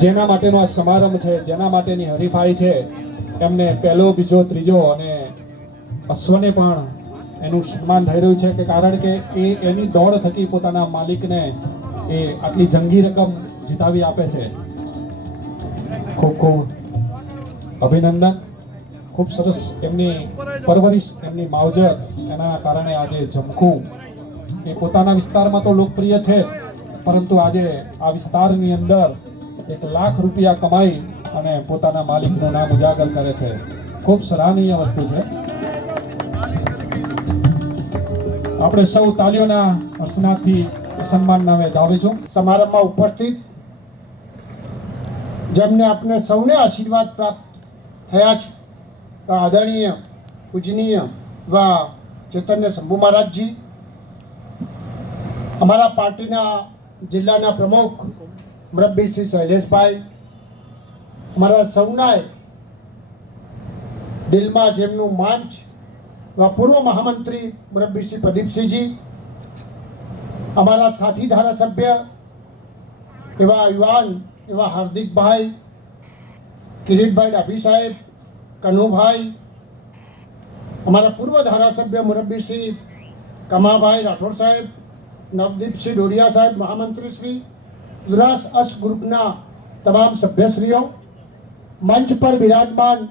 જેના માટેનો આ સમારંભ છે, જેના માટેની હરીફાઈ છે, એમને પહેલો, બીજો, ત્રીજો અને અશ્વને પણ એનું સન્માન થઈ રહ્યું છે. કે કારણ કે એ એની દોડ થકી પોતાના માલિકને એ આટલી જંગી રકમ જીતાવી આપે છે. ખૂબ ખૂબ અભિનંદન. ખૂબ સરસ એમની પરવરિશ, એમની માવજત, એના કારણે આજે જમખુ એ પોતાના વિસ્તારમાં તો લોકપ્રિય છે, પરંતુ આજે આ વિસ્તારની અંદર 1 લાખ રૂપિયા કમાઈ અને પોતાના માલિકનું નામ ઉજાગર કરે છે. ખૂબ સરાહનીય વસ્તુ છે. આપણે સૌ તાલીઓના હર્ષનાદથી સન્માન નામે ગાવીશું. સમારંભમાં ઉપસ્થિત જેમને આપણે સૌને આશીર્વાદ પ્રાપ્ત થયા છે, આદરણીય પૂજનીય વા ચૈતન્ય શંભુ મહારાજજી, અમારા પાર્ટીના જિલ્લાના પ્રમુખ મુરબ્બી શ્રી શૈલેષભાઈ, અમારા સૌના દિલમાં જેમનું માન છે એવા પૂર્વ મહામંત્રી મુરબ્બી શ્રી પ્રદીપસિંહજી, અમારા સાથી ધારાસભ્ય એવા યુવાન એવા હાર્દિકભાઈ, કિરીટભાઈ ડાભી સાહેબ, કનુભાઈ, અમારા પૂર્વ ધારાસભ્ય મુરબ્બી શ્રી કમાભાઈ રાઠોડ સાહેબ, નવદીપસિંહ ડોડિયા સાહેબ, મહામંત્રી શ્રી, રુદ્રાક્ષ અશ્વ ગ્રુપના તમામ સભ્યશ્રીઓ, મંચ પર બિરાજમાન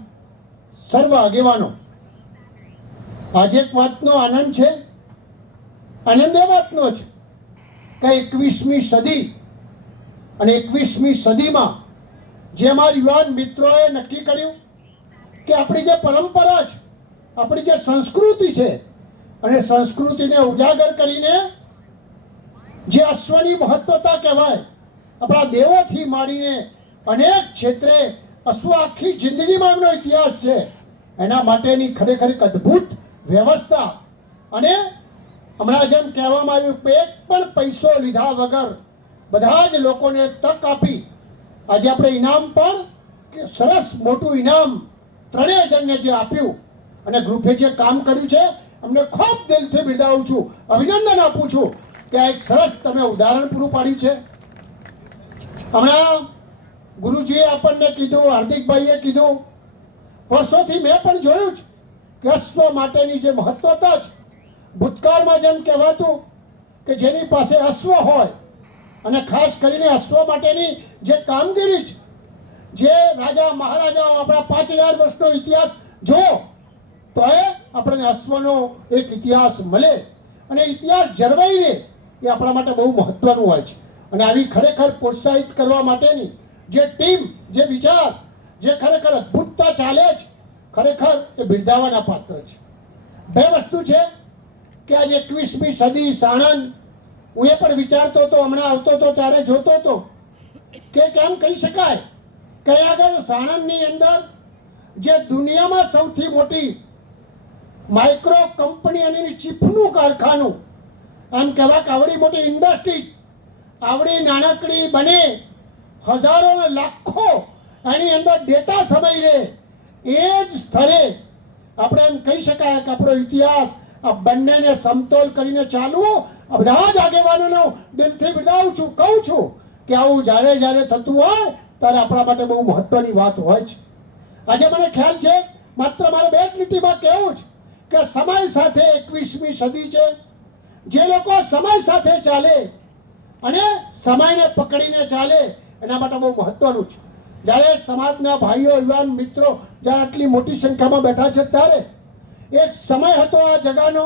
સર્વ આગેવાનો. આજે એક વાતનો આનંદ છે, આનંદ એ વાતનો છે કે 21મી સદી અને 21મી સદીમાં જે અમારા યુવાન મિત્રોએ નક્કી કર્યું કે આપણી જે પરંપરા છે, આપણી જે સંસ્કૃતિ છે, અને સંસ્કૃતિને ઉજાગર કરીને જે અશ્વની મહત્વતા કહેવાય, આપણા દેવોથી માંડીને અનેક ક્ષેત્રે અશ્વ આખી જિંદગીમાં એમનો ઇતિહાસ છે, એના માટેની ખરેખર એક અદ્ભુત વ્યવસ્થા. અને હમણાં જેમ કહેવામાં આવ્યું કે એક પણ પૈસો લીધા વગર બધા જ લોકોને તક આપી આજે આપણે ઇનામ પણ સરસ મોટું ઇનામ 3 જણને જે આપ્યું અને ગ્રુપે જે કામ કર્યું છે, અમને ખૂબ દિલથી બિરદાવું છું, અભિનંદન આપું છું કે આ એક સરસ તમે ઉદાહરણ પૂરું પાડ્યું છે. હમણાં ગુરુજીએ આપણને કીધું, હાર્દિકભાઈએ કીધું, વર્ષોથી મેં પણ જોયું છે કે અશ્વ માટેની જે મહત્વતા છે, ભૂતકાળમાં જેમ કહેવાતું કે જેની પાસે અશ્વ હોય અને ખાસ કરીને અશ્વ માટેની જે કામગીરી છે, જે રાજા મહારાજાઓ આપણા 5000 વર્ષનો ઇતિહાસ જો તો એ આપણને અશ્વનો એક ઇતિહાસ મળે અને ઇતિહાસ જળવાઈ રહે એ આપણા માટે બહુ મહત્વનું હોય છે. અને આવી ખરેખર પ્રોત્સાહિત કરવા માટેની જે ટીમ, જે વિચાર, જે ખરેખર અદ્ભુતતા ચાલે છે, ખરેખર એ બિરદાવાના પાત્ર છે. બે વસ્તુ છે કે આજે 21મી સદી સાણંદ, હું એ પણ વિચારતો હતો, હમણાં આવતો હતો ત્યારે જોતો હતો કે કેમ કહી શકાય કે અહીં આગળ સાણંદની અંદર જે દુનિયામાં સૌથી મોટી માઇક્રો કંપની અને એની ચીફનું કારખાનું, આમ કહેવાય કે આવડી મોટી ઇન્ડસ્ટ્રી આવડી નાનકડી બને, હજારો ને લાખો એની અંદર ડેટા સમાઈ રહે, એ જ સ્થળે આપણે એમ કહી શકાય કે આપણો ઇતિહાસ આ બંનેને સમતોલ કરીને ચાલવું, આ બધા જ આગેવાનોનો દિલથી બિરદાવું છું, કહું છું કે આવું જ્યારે જ્યારે થતું હોય ત્યારે આપણા માટે બહુ મહત્વની વાત હોય છે. આજે મને ખ્યાલ છે, માત્ર મારે બે જ લીટીમાં કહેવું છે કે સમય સાથે 21મી સદી છે. જે લોકો સમય સાથે ચાલે અને સમયને પકડીને ચાલે એના માટે બહુ મહત્વનું છે. જ્યારે સમાજના ભાઈઓ, યુવાન મિત્રો જ્યારે આટલી મોટી સંખ્યામાં બેઠા છે ત્યારે એક સમય હતો આ જગાનો,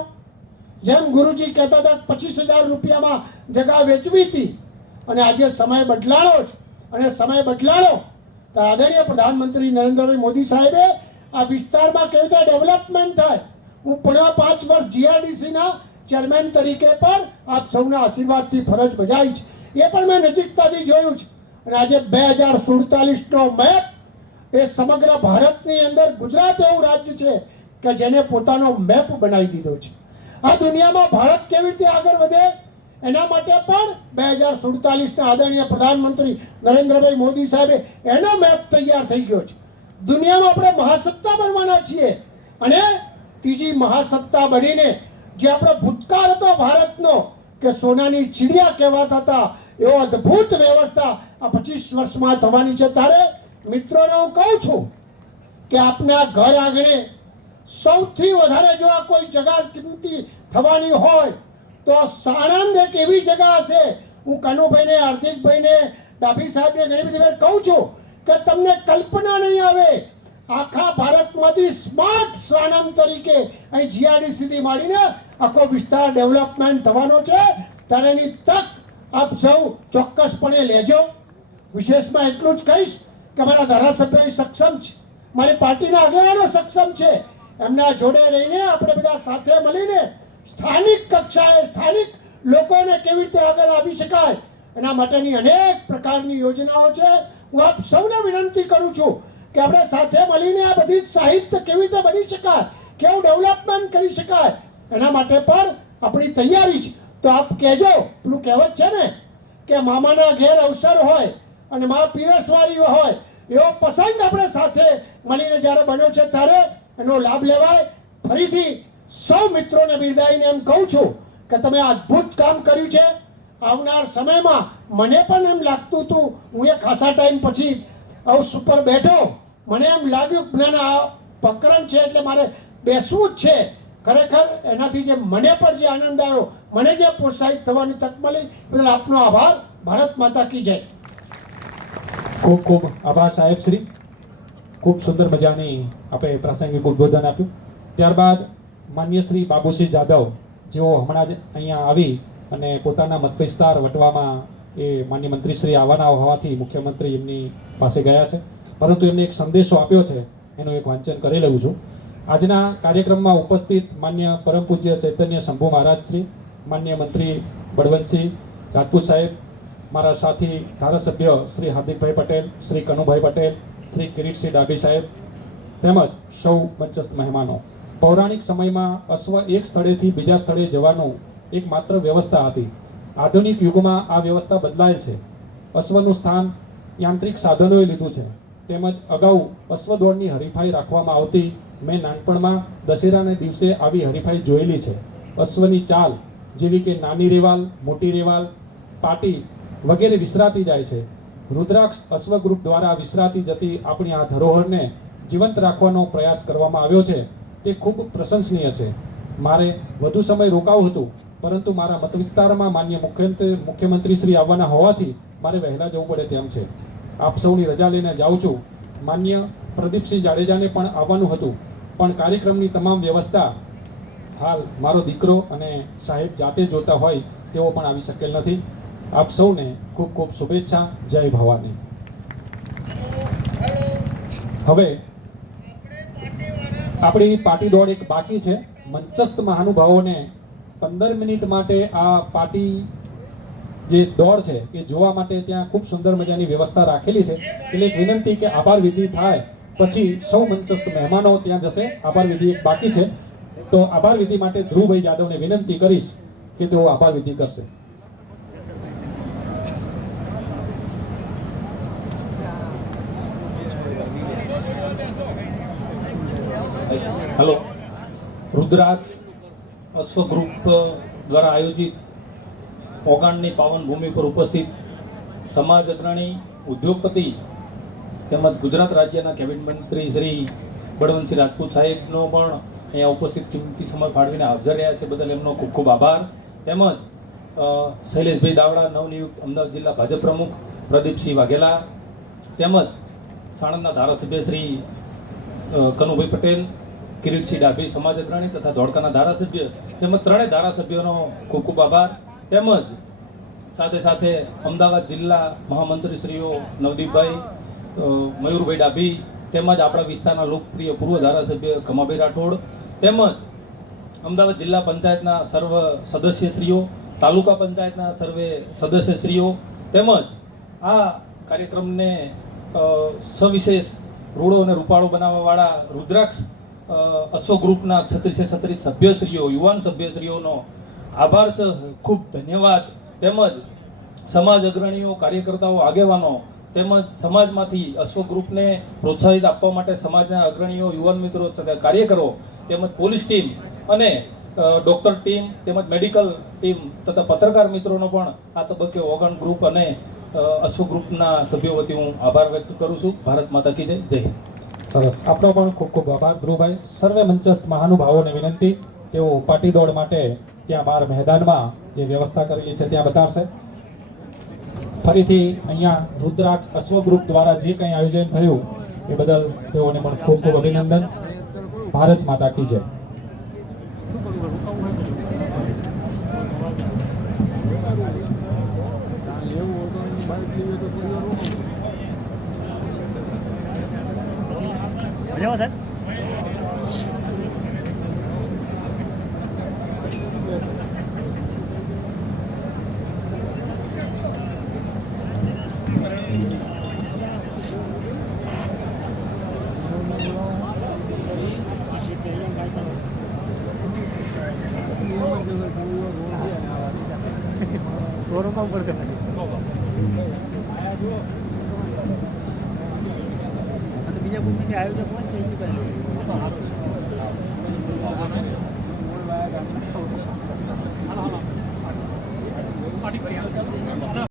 જેમ ગુરુજી કહેતા હતા 25,000 રૂપિયામાં જગા વેચવી હતી, અને આજે સમય બદલાયો છે. અને સમય બદલાયો તો આદરણીય પ્રધાનમંત્રી નરેન્દ્રભાઈ મોદી સાહેબે આ વિસ્તારમાં કેવી રીતે ડેવલપમેન્ટ થાય. હું પૂર્ણ 5 વર્ષ GRDCના ચેરમેન તરીકે પણ આપ સૌના આશીર્વાદથી ફરજ બજાવી છે, એ પણ મેં નજીકતાથી જોયું છે. અને આજે 2047નો મેપ એ સમગ્ર ભારતની અંદર ગુજરાત એવું રાજ્ય છે કે જેને પોતાનો મેપ બનાવી દીધો છે. આ દુનિયામાં ભારત કેવી રીતે આગળ વધે એના માટે પણ 2047ના આદરણીય પ્રધાનમંત્રી નરેન્દ્રભાઈ મોદી સાહેબે એનો મેપ તૈયાર થઈ ગયો છે. દુનિયામાં આપણે મહાસત્તા બનવાના છીએ, અને ત્રીજી મહાસત્તા બનીને જે આપણો ભૂતકાળ હતો ભારતનો કે સોનાની ચીડિયા કહેવાતા હતા, એવો અદ્ભુત વ્યવસ્થા આ 25 વર્ષમાં થવાની છે. ત્યારે મિત્રોને હું કહું છું કે આપના ઘર આંગણે સૌથી વધારે જો આ કોઈ જગા કિંમતી થવાની હોય તો સાણંદ એક એવી જગા હશે. હું કનુભાઈને, હાર્દિકભાઈને, ડાભી સાહેબને ઘણી બધી વાર કહું છું કે તમને કલ્પના નહીં આવે, આખા ભારતમાંથી સ્માર્ટ સાણંદ તરીકે અહીં GRDCથી માંડીને આખો વિસ્તાર ડેવલપમેન્ટ થવાનો છે. ત્યારે એની તક આપ સૌ ચોક્કસપણે લેજો. વિશેષમાં એટલું જ કહીશ કે મારા ધારાસભ્ય સક્ષમ છે, મારી પાર્ટીના આગેવાનો સક્ષમ છે, એમના જોડે રહીને આપણે બધા સાથે મળીને સ્થાનિક કક્ષાએ સ્થાનિક લોકોને કેવી રીતે આગળ આવી શકાય એના માટેની અનેક પ્રકારની યોજનાઓ છે. હું આપ સૌને વિનંતી કરું છું કે આપણે સાથે મળીને આ બધી સાહિત્ય કેવી રીતે બની શકાય, કેવું ડેવલપમેન્ટ કરી શકાય, એના માટે પણ આપણી તૈયારી છે. તો આપ કહેજો, પેલું કહેવત છે ને કે મામાના ઘેર અવસર હોય અને મા પીરસવાળી હોય, એવો પ્રસંગ આપણે સાથે મળીને જ્યારે બન્યો છે ત્યારે એનો લાભ લેવાય. ફરીથી સૌ મિત્રોને બિરદાવીને એમ કહું છું કે તમે અદ્ભુત કામ કર્યું છે. આવનાર સમયમાં મને પણ એમ લાગતું હતું, હું એ ખાસા ટાઈમ પછી હાઉસ ઉપર બેઠો, મને એમ લાગ્યું કે ના આ પ્રકરણ છે એટલે મારે બેસવું જ છે. ખરેખર એનાથી જે મને પણ જે આનંદ આવ્યો, મને જે પ્રોત્સાહિત થવાની તક મળી, બદલ આપનો આભાર. ભારત માતા કી જય. ખૂબ ખૂબ આભાર સાહેબ શ્રી. ખૂબ સુંદર મજાની આપણે પ્રાસંગિક ઉદ્બોધન આપ્યું. ત્યારબાદ માન્ય શ્રી બાબુસિંહ જાદવ, જેઓ હમણાં જ અહીંયા આવી અને પોતાના મત વિસ્તાર વટવામાં એ માન્ય મંત્રીશ્રી આવવાના હોવાથી મુખ્યમંત્રી એમની પાસે ગયા છે, પરંતુ એમને એક સંદેશો આપ્યો છે, એનું એક વાંચન કરી લઉં છું. આજના કાર્યક્રમમાં ઉપસ્થિત માન્ય પરમ પૂજ્ય ચૈતન્ય શંભુ મહારાજ શ્રી, માન્ય મંત્રી બળવંતસિંહ રાજપૂત સાહેબ, મારા સાથી ધારાસભ્ય શ્રી હાર્દિકભાઈ પટેલ, શ્રી કનુભાઈ પટેલ, શ્રી કિરીટસિંહ ડાભી સાહેબ, તેમજ સૌ મંચસ્થ મહેમાનો. પૌરાણિક સમયમાં અશ્વ એક સ્થળેથી બીજા સ્થળે જવાનું એક માત્ર વ્યવસ્થા હતી. આધુનિક યુગમાં આ વ્યવસ્થા બદલાયેલ છે. અશ્વનું સ્થાન યાંત્રિક સાધનોએ લીધું છે. તેમજ અગાઉ અશ્વ દોડની હરીફાઈ રાખવામાં આવતી. મેં નાનપણમાં દશેરાના દિવસે આવી હરીફાઈ જોયેલી છે. અશ્વની ચાલ જેવી કે નાની રેવાલ, મોટી રેવાલ, પાટી વગેરે વિસરાતી જાય છે. રુદ્રાક્ષ અશ્વ ગ્રુપ દ્વારા વિસરાતી જતી આપણી આ ધરોહરને જીવંત રાખવાનો પ્રયાસ કરવામાં આવ્યો છે, તે ખૂબ પ્રશંસનીય છે. મારે વધુ સમય રોકાવું હતું, પરંતુ મારા મત વિસ્તારમાં માન્ય મુખ્યમંત્રી શ્રી આવવાના હોવાથી મારે વહેલા જવું પડે તેમ છે. આપ સૌની રજા લઈને જાઉં છું. માન્ય પ્રદીપસિંહ જાડેજાને પણ આવવાનું હતું, પણ કાર્યક્રમની તમામ વ્યવસ્થા હાલ મારો દીકરો અને સાહેબ જાતે જોતા હોય તેઓ પણ આવી શકેલ નથી. આપ સૌને ખૂબ ખૂબ શુભેચ્છા. જય ભવાની. હવે આપણી પાર્ટી દોડ એક બાકી છે. મંચસ્થ મહાનુભાવોને 15 મિનિટ માટે આ પાર્ટી જે દોડ છે એ જોવા માટે ત્યાં ખૂબ સુંદર મજાની વ્યવસ્થા રાખેલી છે. એટલે એક વિનંતી કે આભાર વિધિ થાય પછી સૌ મંચસ્થ મહેમાનો ત્યાં જશે. આભાર વિધિ એક બાકી છે, તો આભાર વિધિ માટે ધ્રુવભાઈ જાદવને વિનંતી કરીશ કે તેઓ આભાર વિધિ કરશે. હેલો, રુદ્રાક્ષ અશ્વ ગ્રુપ દ્વારા આયોજિત ઓગાણની પાવન ભૂમિ પર ઉપસ્થિત સમાજ અગ્રણી, ઉદ્યોગપતિ તેમજ ગુજરાત રાજ્યના કેબિનેટ મંત્રી શ્રી બળવંતસિંહ રાજપૂત સાહેબનો પણ અહીંયા ઉપસ્થિત કિંમતી સમય ફાળવીને હાજર રહ્યા છે બદલ એમનો ખૂબ ખૂબ આભાર. તેમજ શૈલેષભાઈ દાવડા, નવનિયુક્ત અમદાવાદ જિલ્લા ભાજપ પ્રમુખ પ્રદીપસિંહ વાઘેલા, તેમજ સાણંદના ધારાસભ્ય શ્રી કનુભાઈ પટેલ, કિરીટસિંહ ડાભી સમાજ અગ્રણી તથા ધોળકાના ધારાસભ્ય તેમજ ત્રણેય ધારાસભ્યોનો ખૂબ ખૂબ આભાર. તેમજ સાથે સાથે અમદાવાદ જિલ્લા મહામંત્રીશ્રીઓ નવદીપભાઈ, મયુરભાઈ ડાભી તેમજ આપણા વિસ્તારના લોકપ્રિય પૂર્વ ધારાસભ્ય ખમાભાઈ રાઠોડ તેમજ અમદાવાદ જિલ્લા પંચાયતના સર્વ સદસ્યશ્રીઓ, તાલુકા પંચાયતના સર્વે સદસ્યશ્રીઓ તેમજ આ કાર્યક્રમને સવિશેષ રૂડો અને રૂપાળો બનાવવાવાળા રુદ્રાક્ષ અશ્વ ગ્રુપના 36 સભ્યશ્રીઓ, યુવાન સભ્યશ્રીઓનો આભાર સહ ખૂબ ધન્યવાદ. તેમજ સમાજ અગ્રણીઓ, કાર્યકર્તાઓ, આગેવાનો તેમજ સમાજમાંથી અશ્વ ગ્રુપને પ્રોત્સાહિત આપવા માટે સમાજના અગ્રણીઓ, યુવાન મિત્રો, કાર્યકરો તેમજ પોલીસ ટીમ અને ડૉક્ટર ટીમ તેમજ મેડિકલ ટીમ તથા પત્રકાર મિત્રોનો પણ આ તબક્કે ઓગણ ગ્રુપ અને અશ્વ ગ્રુપના સભ્યો વતી હું આભાર વ્યક્ત કરું છું. ભારત માતા કી જય. જય હિન્દ. સરસ, આપનો પણ ખૂબ ખૂબ આભાર ધ્રુવભાઈ. સર્વે મંચસ્થ મહાનુભાવોને વિનંતી તેઓ પાર્ટી દોડ માટે ત્યાં બહાર મેદાનમાં જે વ્યવસ્થા કરેલી છે ત્યાં બતાવશે. ફરીથી અહીંયા રુદ્રાક્ષ અશ્વ ગ્રુપ દ્વારા જે કંઈ આયોજન થયું એ બદલ તેઓને પણ ખૂબ ખૂબ અભિનંદન. ભારત માતા કી જય. બીજા ભૂમિની આયોજક હોય ને એમની પાસે